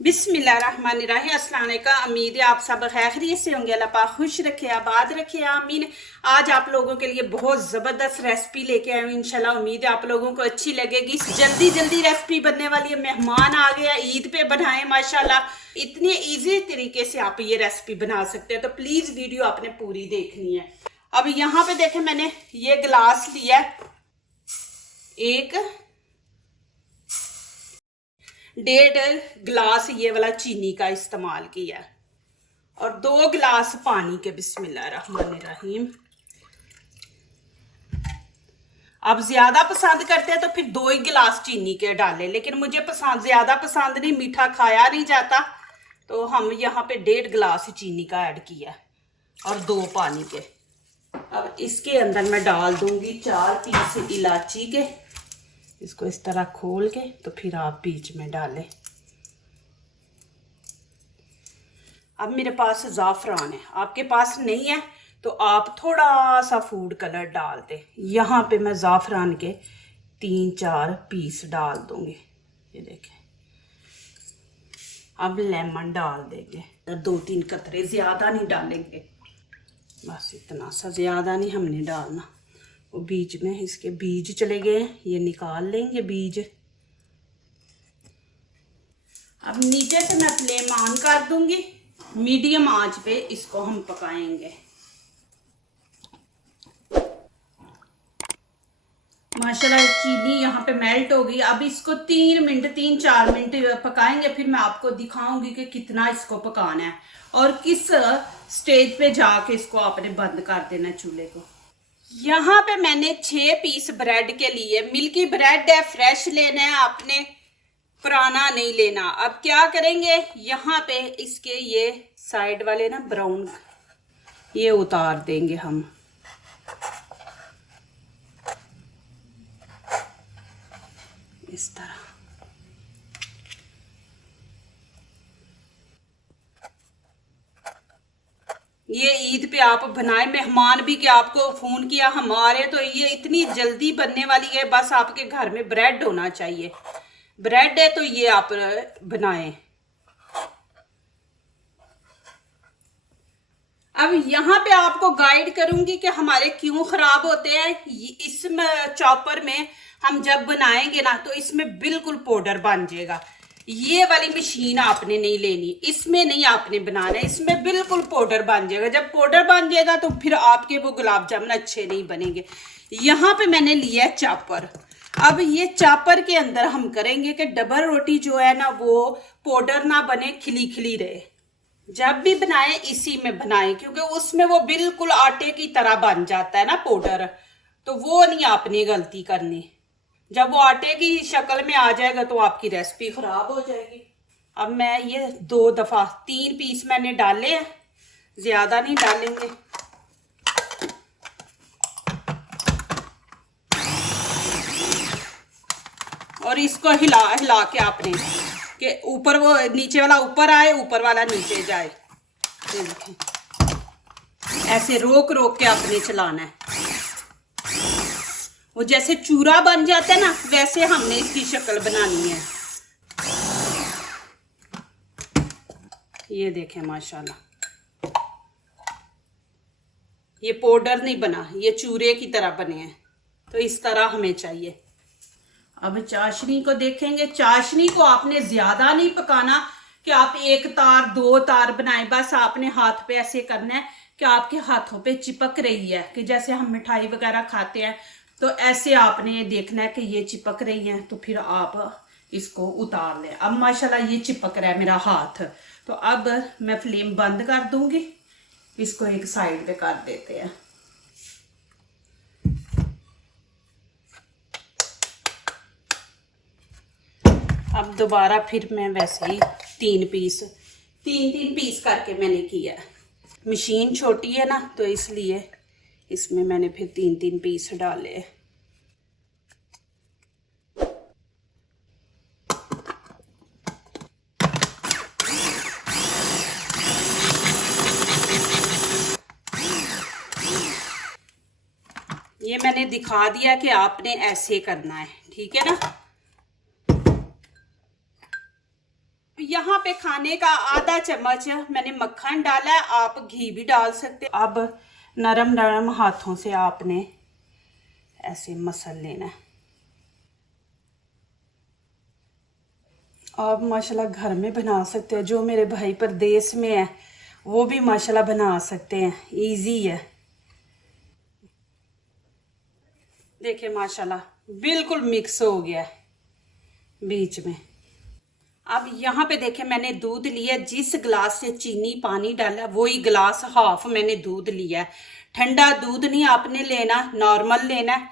बिस्मिल्लाहिर्रहमानिर्रहीम। अस्सलाम वालेकुम। उम्मीद है आप सब खैरियत से होंगे। अल्लाह पाक खुश रखे, आबाद रखे, आमीन। आज आप लोगों के लिए बहुत ज़बरदस्त रेसिपी लेके आए हूँ। इंशाल्लाह उम्मीद है आप लोगों को अच्छी लगेगी। जल्दी जल्दी रेसिपी बनने वाली है। मेहमान आ गया, ईद पे बनाए माशाल्लाह। इतने ईजी तरीके से आप ये रेसिपी बना सकते हैं, तो प्लीज़ वीडियो आपने पूरी देखनी है। अब यहाँ पे देखें, मैंने ये गिलास लिया, एक 1.5 गिलास ये वाला चीनी का इस्तेमाल किया और 2 गिलास पानी के। बिस्मिल्लाहिर्रहमानिर्रहीम। आप ज्यादा पसंद करते हैं तो फिर 2 ही गिलास चीनी के डालें, लेकिन मुझे ज्यादा पसंद नहीं, मीठा खाया नहीं जाता, तो हम यहाँ पे 1.5 गिलास चीनी का ऐड किया और 2 पानी के। अब इसके अंदर मैं डाल दूंगी 4 पीस इलायची के। इसको इस तरह खोल के तो फिर आप बीच में डालें। अब मेरे पास ज़ाफ़रान है, आपके पास नहीं है तो आप थोड़ा सा फूड कलर डाल दें। यहाँ पे मैं ज़ाफ़रान के 3-4 पीस डाल दूंगी, ये देखें। अब लेमन डाल देंगे, 2-3 कतरे, ज़्यादा नहीं डालेंगे, बस इतना सा, ज़्यादा नहीं हमने डालना। वो बीच में इसके बीज चले गए हैं, ये निकाल लेंगे बीज। अब नीचे से मैं फ्लेम ऑन कर दूंगी, मीडियम आंच पे इसको हम पकाएंगे। माशाल्लाह चीनी यहाँ पे मेल्ट हो गई। अब इसको 3-4 मिनट पकाएंगे, फिर मैं आपको दिखाऊंगी कि कितना इसको पकाना है और किस स्टेज पे जाके इसको आपने बंद कर देना है चूल्हे को। यहाँ पे मैंने 6 पीस ब्रेड के लिए, मिल्की ब्रेड है, फ्रेश लेना है आपने, पुराना नहीं लेना। अब क्या करेंगे, यहाँ पे इसके ये साइड वाले ना ब्राउन, ये उतार देंगे हम। इस तरह ये ईद पे आप बनाए। मेहमान भी क्या आपको फोन किया हमारे, तो ये इतनी जल्दी बनने वाली है, बस आपके घर में ब्रेड होना चाहिए। ब्रेड है तो ये आप बनाएं। अब यहाँ पे आपको गाइड करूंगी कि हमारे क्यों खराब होते हैं। इसमें चॉपर में हम जब बनाएंगे ना तो इसमें बिल्कुल पाउडर बन जाएगा। ये वाली मशीन आपने नहीं लेनी, इसमें नहीं आपने बनाना है, इसमें बिल्कुल पाउडर बन जाएगा। जब पाउडर बन जाएगा तो फिर आपके वो गुलाब जामुन अच्छे नहीं बनेंगे। यहाँ पे मैंने लिया है चापर। अब ये चापर के अंदर हम करेंगे कि डबल रोटी जो है ना वो पाउडर ना बने, खिली खिली रहे। जब भी बनाए इसी में बनाएं, क्योंकि उसमें वो बिल्कुल आटे की तरह बन जाता है ना पाउडर, तो वो नहीं आपने गलती करनी। जब वो आटे की शक्ल में आ जाएगा तो आपकी रेसिपी खराब हो जाएगी। अब मैं ये 2 दफा 3 पीस मैंने डाले हैं, ज्यादा नहीं डालेंगे। और इसको हिला हिला के आपने कि ऊपर वो नीचे वाला ऊपर आए, ऊपर वाला नीचे जाए। ये देखें, ऐसे रोक रोक के आपने चलाना है। वो जैसे चूरा बन जाता है ना, वैसे हमने इसकी शक्ल बनानी है। ये देखें माशाल्लाह, ये पाउडर नहीं बना, ये चूरे की तरह बने हैं, तो इस तरह हमें चाहिए। अब चाशनी को देखेंगे। चाशनी को आपने ज्यादा नहीं पकाना कि आप 1 तार 2 तार बनाए, बस आपने हाथ पे ऐसे करना है कि आपके हाथों पे चिपक रही है, कि जैसे हम मिठाई वगैरह खाते हैं तो ऐसे आपने देखना है कि ये चिपक रही है, तो फिर आप इसको उतार लें। अब माशाल्लाह ये चिपक रहा है मेरा हाथ, तो अब मैं फ्लेम बंद कर दूंगी, इसको एक साइड पे कर देते हैं। अब दोबारा फिर मैं वैसे ही 3 पीस करके मैंने किया। मशीन छोटी है ना, तो इसलिए इसमें मैंने फिर 3 पीस डाले। ये मैंने दिखा दिया कि आपने ऐसे करना है, ठीक है ना। यहाँ पे खाने का आधा चम्मच मैंने मक्खन डाला है, आप घी भी डाल सकते हैं। अब नरम नरम हाथों से आपने ऐसे मसल लेना है। आप माशाल्लाह घर में बना सकते हैं, जो मेरे भाई परदेश में है वो भी माशाल्लाह बना सकते हैं, इजी है। देखिए माशाल्लाह बिल्कुल मिक्स हो गया है बीच में। अब यहाँ पे देखें मैंने दूध लिया, जिस गिलास से चीनी पानी डाला वही गिलास हाफ मैंने दूध लिया है। ठंडा दूध नहीं आपने लेना, नॉर्मल लेना है।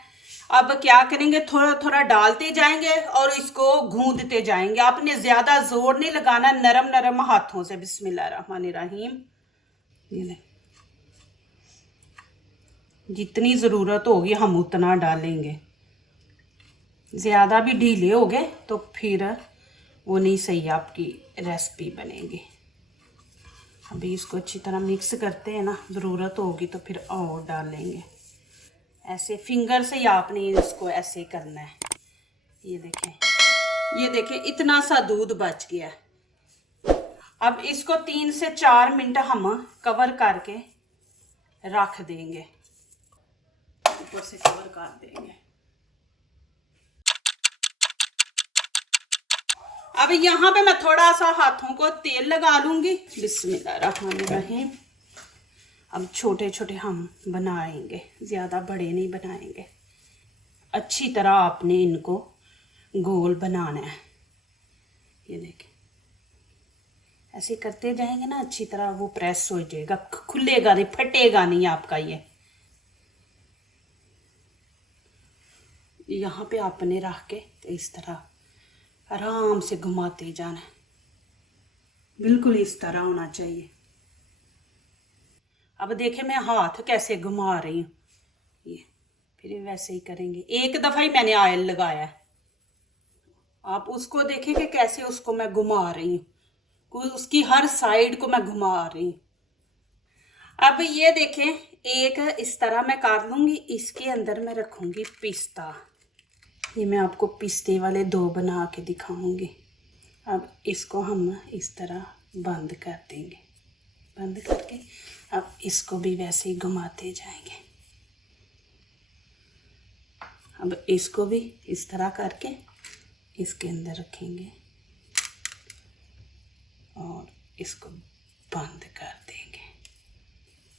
अब क्या करेंगे, थोड़ा थोड़ा डालते जाएंगे और इसको गूंदते जाएंगे। आपने ज्यादा जोर नहीं लगाना, नरम नरम हाथों से। बिस्मिल्लाहिर्रहमानिर्रहीम। जितनी जरूरत होगी हम उतना डालेंगे, ज्यादा भी ढीले हो गए तो फिर वो नहीं सही आपकी रेसिपी बनेगी। अभी इसको अच्छी तरह मिक्स करते हैं ना, ज़रूरत होगी तो फिर और डालेंगे। ऐसे फिंगर से ही आपने इसको ऐसे करना है। ये देखें इतना सा दूध बच गया। अब इसको 3 से 4 मिनट हम कवर करके रख देंगे, ऊपर से कवर कर देंगे। अब यहाँ पे मैं थोड़ा सा हाथों को तेल लगा लूंगी। बिस्मिल्लाहिर्रहमानिर्रहीम। अब छोटे छोटे हम बनाएंगे, ज़्यादा बड़े नहीं बनाएंगे। अच्छी तरह आपने इनको गोल बनाना है। ये देखें ऐसे करते जाएंगे ना, अच्छी तरह वो प्रेस हो जाएगा, खुलेगा नहीं, फटेगा नहीं आपका। ये यहाँ पे आपने रख के तो इस तरह आराम से घुमाते जाना, बिल्कुल इस तरह होना चाहिए। अब देखें मैं हाथ कैसे घुमा रही हूँ, ये फिर वैसे ही करेंगे। एक दफ़ा ही मैंने ऑयल लगाया है, आप उसको देखें कि कैसे उसको मैं घुमा रही हूँ, उसकी हर साइड को मैं घुमा रही हूँ। अब ये देखें एक इस तरह मैं कर लूँगी, इसके अंदर मैं रखूँगी पिस्ता। ये मैं आपको पिस्ते वाले 2 बना के दिखाऊंगी। अब इसको हम इस तरह बंद कर देंगे, बंद करके अब इसको भी वैसे ही घुमाते जाएंगे। अब इसको भी इस तरह करके इसके अंदर रखेंगे और इसको बंद कर देंगे।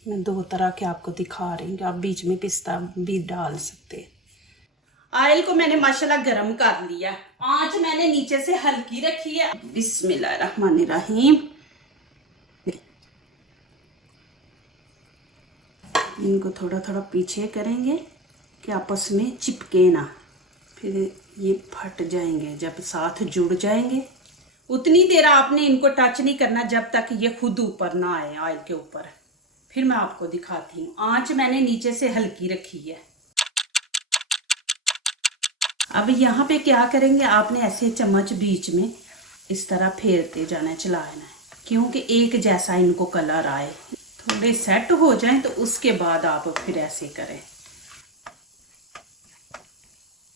मैं 2 तरह के आपको दिखा रही हूँ, आप बीच में पिस्ता भी डाल सकते हैं। ऑयल को मैंने माशाल्लाह गरम कर लिया, आंच मैंने नीचे से हल्की रखी है। बिस्मिल्लाहिर्रहमानिर्रहीम। इनको थोड़ा थोड़ा पीछे करेंगे कि आपस में चिपके ना, फिर ये फट जाएंगे। जब साथ जुड़ जाएंगे उतनी देर आपने इनको टच नहीं करना जब तक ये खुद ऊपर ना आए ऑयल के ऊपर। फिर मैं आपको दिखाती हूँ। आंच मैंने नीचे से हल्की रखी है। अब यहाँ पे क्या करेंगे, आपने ऐसे चम्मच बीच में इस तरह फेरते जाना है, चलाना है, क्योंकि एक जैसा इनको कलर आए। थोड़े सेट हो जाएं तो उसके बाद आप फिर ऐसे करें।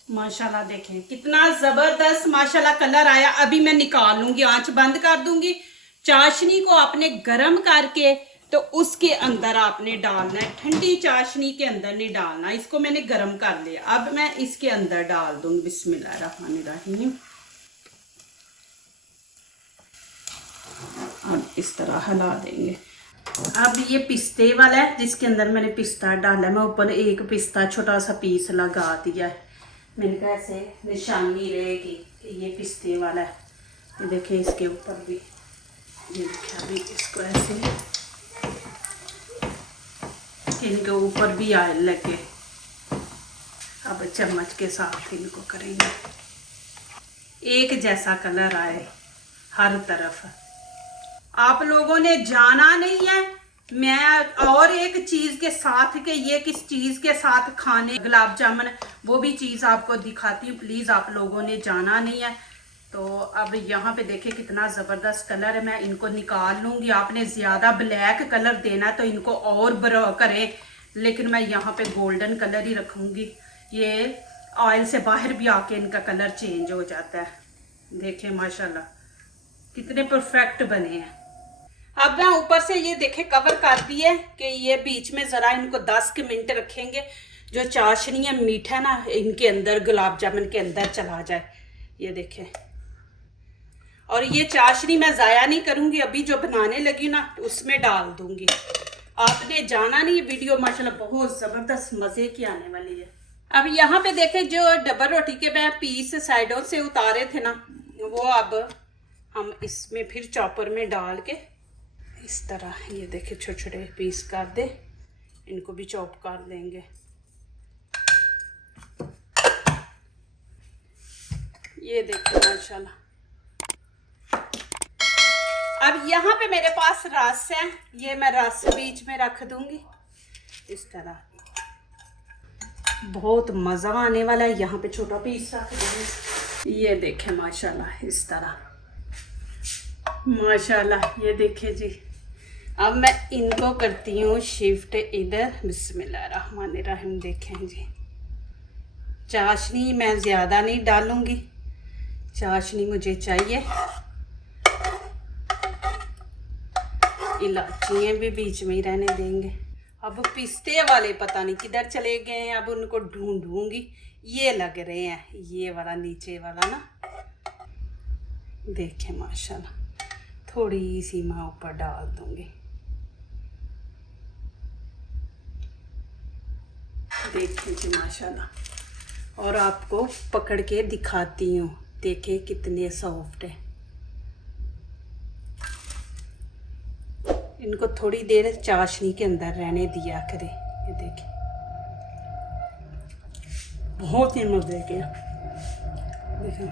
माशाल्लाह देखें कितना ज़बरदस्त माशाल्लाह कलर आया। अभी मैं निकाल लूँगी, आंच बंद कर दूँगी। चाशनी को आपने गरम करके तो उसके अंदर आपने डालना है, ठंडी चाशनी के अंदर नहीं डालना। इसको मैंने गरम कर लिया, अब मैं इसके अंदर डाल दूंगी। बिस्मिल्लाहिर्रहमानिर्रहीम। अब इस तरह हिला देंगे। अब ये पिस्ते वाला है जिसके अंदर मैंने पिस्ता डाला है। मैं ऊपर एक पिस्ता छोटा सा पीस लगा दिया है, मैंने कहा ऐसे निशानी रहेगी कि ये पिस्ते वाला है। ये देखिए इसके ऊपर भी, ये देखिए अभी इसको ऐसे इनके ऊपर भी ऑयल लगे। अब चम्मच के साथ इनको करेंगे, एक जैसा कलर आए हर तरफ। आप लोगों ने जाना नहीं है। मैं और एक चीज़ के साथ के ये किस चीज़ के साथ खाने गुलाब जामुन, वो भी चीज़ आपको दिखाती हूँ। प्लीज़ आप लोगों ने जाना नहीं है। तो अब यहाँ पे देखिए कितना ज़बरदस्त कलर है। मैं इनको निकाल लूँगी। आपने ज़्यादा ब्लैक कलर देना तो इनको और ब्रो करें, लेकिन मैं यहाँ पे गोल्डन कलर ही रखूँगी। ये ऑयल से बाहर भी आके इनका कलर चेंज हो जाता है। देखिए माशाल्लाह कितने परफेक्ट बने हैं। अब मैं ऊपर से ये देखे कवर कर दिए कि ये बीच में ज़रा इनको 10 मिनट रखेंगे, जो चाशनी है मीठा ना इनके अंदर गुलाब जामुन के अंदर चला जाए। ये देखें, और ये चाशनी मैं ज़ाया नहीं करूँगी, अभी जो बनाने लगी ना उसमें डाल दूँगी। आपने जाना नहीं, ये वीडियो माशाल्लाह बहुत ज़बरदस्त मज़े की आने वाली है। अब यहाँ पे देखें जो डबल रोटी के मैं पीस साइडों से उतारे थे ना, वो अब हम इसमें फिर चॉपर में डाल के इस तरह ये देखें छोटे छोटे पीस कर दे, इनको भी चॉप कर देंगे। ये देखें माशाल्लाह। अब यहाँ पे मेरे पास रस है, ये मैं रस बीच में रख दूंगी इस तरह, बहुत मज़ा आने वाला है। यहाँ पे छोटा पीस रख दूंगी। ये देखें माशाल्लाह इस तरह, माशाल्लाह ये देखें जी। अब मैं इनको करती हूँ शिफ्ट इधर। बिस्मिल्लाहिर्रहमानिर्रहीम। देखें जी, चाशनी मैं ज़्यादा नहीं डालूँगी, चाशनी मुझे चाहिए। इलायचियाँ भी बीच में ही रहने देंगे। अब पिस्ते वाले पता नहीं किधर चले गए हैं, अब उनको ढूंढूंगी। ये लग रहे हैं, ये वाला नीचे वाला ना, देखें माशाल्लाह। थोड़ी सी मैं ऊपर डाल दूंगी, देखें जी माशाल्लाह। और आपको पकड़ के दिखाती हूँ, देखें कितने सॉफ्ट है। इनको थोड़ी देर चाशनी के अंदर रहने दिया करें। ये देखिए बहुत ही मज़े के, देखें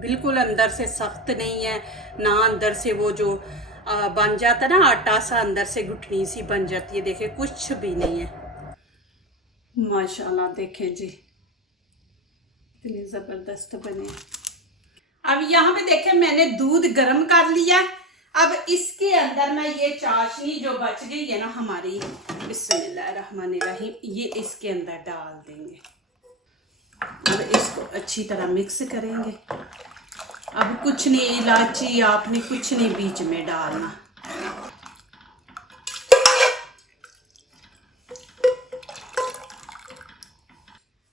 बिल्कुल अंदर से सख्त नहीं है ना, अंदर से वो जो बन जाता ना आटा सा, अंदर से गुठनी सी बन जाती है। देखें कुछ भी नहीं है माशाल्लाह। देखें जी इतने ज़बरदस्त बने। अब यहाँ पे देखें मैंने दूध गर्म कर लिया। अब इसके अंदर मैं ये चाशनी जो बच गई है ना हमारी, बिस्मिल्लाहिर्रहमानिर्रहीम, ये इसके अंदर डाल देंगे। अब इसको अच्छी तरह मिक्स करेंगे। अब कुछ नहीं, इलायची आपने कुछ नहीं बीच में डालना।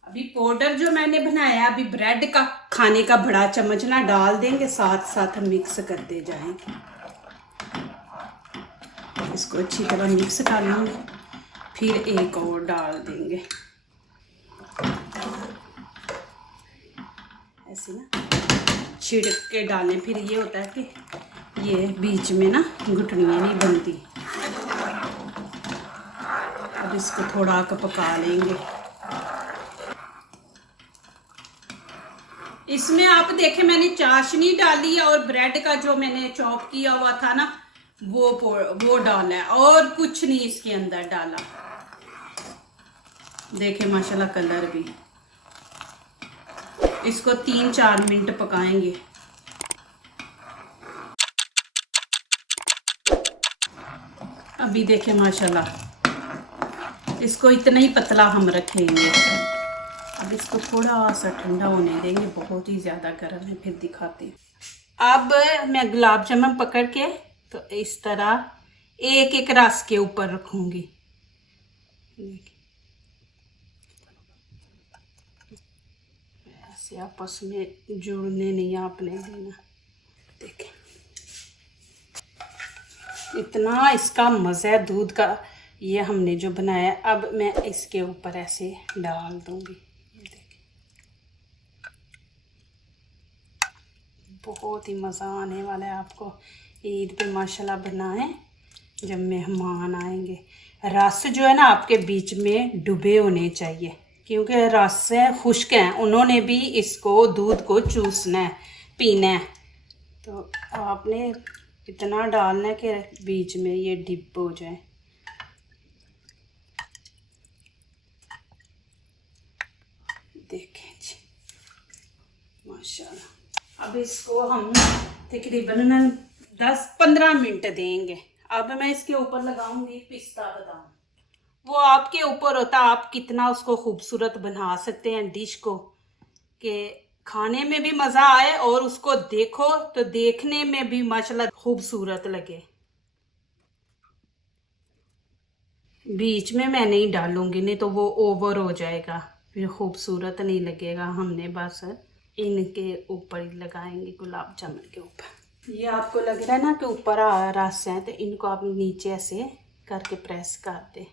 अभी पाउडर जो मैंने बनाया, अभी ब्रेड का खाने का बड़ा चम्मच ना डाल देंगे, साथ साथ मिक्स करते जाएंगे। इसको अच्छी तरह मिक्स कर लेंगे, फिर एक और डाल देंगे ऐसे ना छिड़क के डालें। फिर ये होता है कि ये बीच में ना घुटनियाँ नहीं बनती। अब इसको थोड़ा पका लेंगे। इसमें आप देखें मैंने चाशनी डाली है और ब्रेड का जो मैंने चॉप किया हुआ था ना वो डाला है, और कुछ नहीं इसके अंदर डाला। देखें माशाल्लाह कलर भी। इसको 3-4 मिनट पकाएंगे। अभी देखें माशाल्लाह इसको इतना ही पतला हम रखेंगे। अब इसको थोड़ा सा ठंडा होने देंगे, बहुत ही ज़्यादा गर्म है, फिर दिखाते हैं। अब मैं गुलाब जामुन पकड़ के तो इस तरह एक एक रस के ऊपर रखूँगी। ऐसे आपस में जुड़ने नहीं आपने देना। देखें इतना इसका मज़ा है दूध का, ये हमने जो बनाया। अब मैं इसके ऊपर ऐसे डाल दूँगी। बहुत ही मज़ा आने वाला है आपको। ईद पे माशाल्लाह बनाएं जब मेहमान आएंगे। रस जो है ना आपके बीच में डूबे होने चाहिए, क्योंकि रस है खुश्क हैं, उन्होंने भी इसको दूध को चूसना है, पीना है। तो आपने इतना डालना है कि बीच में ये डिप हो जाए। देखें जी माशाल्लाह। अब इसको हम तकरीबन 10-15 मिनट देंगे। अब मैं इसके ऊपर लगाऊंगी पिस्ता बादाम। वो आपके ऊपर होता है, आप कितना उसको खूबसूरत बना सकते हैं डिश को, कि खाने में भी मज़ा आए और उसको देखो तो देखने में भी माशाल्लाह खूबसूरत लगे। बीच में मैं नहीं डालूंगी, नहीं तो वो ओवर हो जाएगा, फिर खूबसूरत नहीं लगेगा। हमने बस इनके ऊपर ही लगाएंगे, गुलाब जामुन के ऊपर। ये आपको लग रहा है ना कि ऊपर रस है, तो इनको आप नीचे ऐसे करके प्रेस कर दे।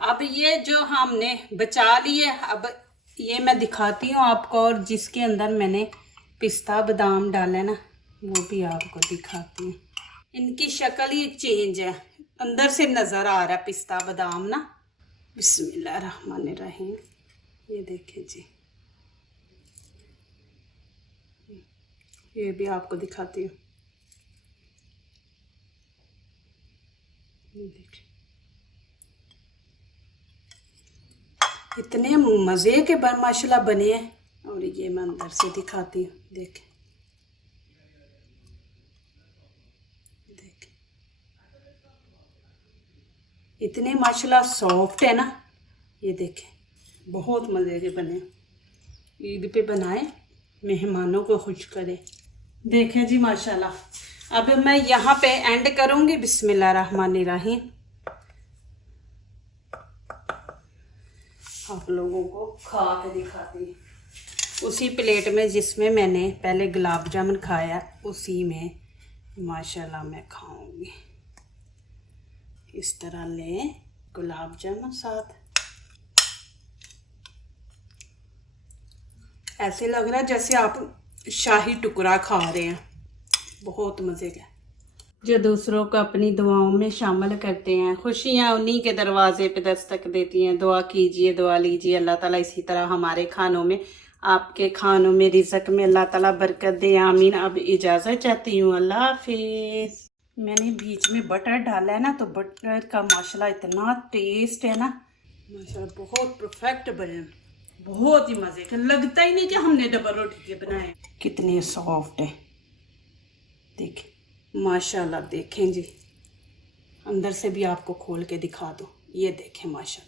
अब ये जो हमने बचा लिए, अब ये मैं दिखाती हूँ आपको, और जिसके अंदर मैंने पिस्ता बादाम डाला है ना, वो भी आपको दिखाती हूँ। इनकी शक्ल ही चेंज है, अंदर से नज़र आ रहा है पिस्ता बादाम ना। बिस्मिल्लाहिर्रहमानिर्रहीम, ये देखें जी, ये भी आपको दिखाती हूँ। ये देखिए, इतने मज़े के माशाल्लाह बने हैं। और ये मैं अंदर से दिखाती हूँ, देखें देखें, इतने माशाल्लाह सॉफ्ट है ना। ये देखें, बहुत मज़े के बने। ईद पे बनाए, मेहमानों को खुश करें। देखें जी माशाल्लाह। अब मैं यहाँ पे एंड करूँगी। बिस्मिल्लाहिर्रहमानिर्रहीम। आप लोगों को खा के दिखाती उसी प्लेट में जिसमें मैंने पहले गुलाब जामुन खाया, उसी में माशाल्लाह मैं खाऊंगी। इस तरह ले गुलाब जामुन साथ, ऐसे लग रहा है जैसे आप शाही टुकड़ा खा रहे हैं। बहुत मज़े का। जो दूसरों को अपनी दुआओं में शामिल करते हैं, खुशियाँ उन्हीं के दरवाजे पे दस्तक देती हैं। दुआ कीजिए, दुआ लीजिए, अल्लाह ताला इसी तरह हमारे खानों में, आपके खानों में, रिज़्क़ में अल्लाह ताला बरकत दे, आमीन। अब इजाज़त चाहती हूँ, अल्लाह हाफिज़। मैंने बीच में बटर डाला है ना, तो बटर का माशाल्लाह इतना टेस्ट है ना, माशाल्लाह बहुत परफेक्ट बने, बहुत ही मज़े का। लगता ही नहीं कि हमने डबल रोटी के बनाए। कितने सॉफ्ट है, देखें माशाल्लाह। देखें जी, अंदर से भी आपको खोल के दिखा दो, ये देखें माशाल्लाह।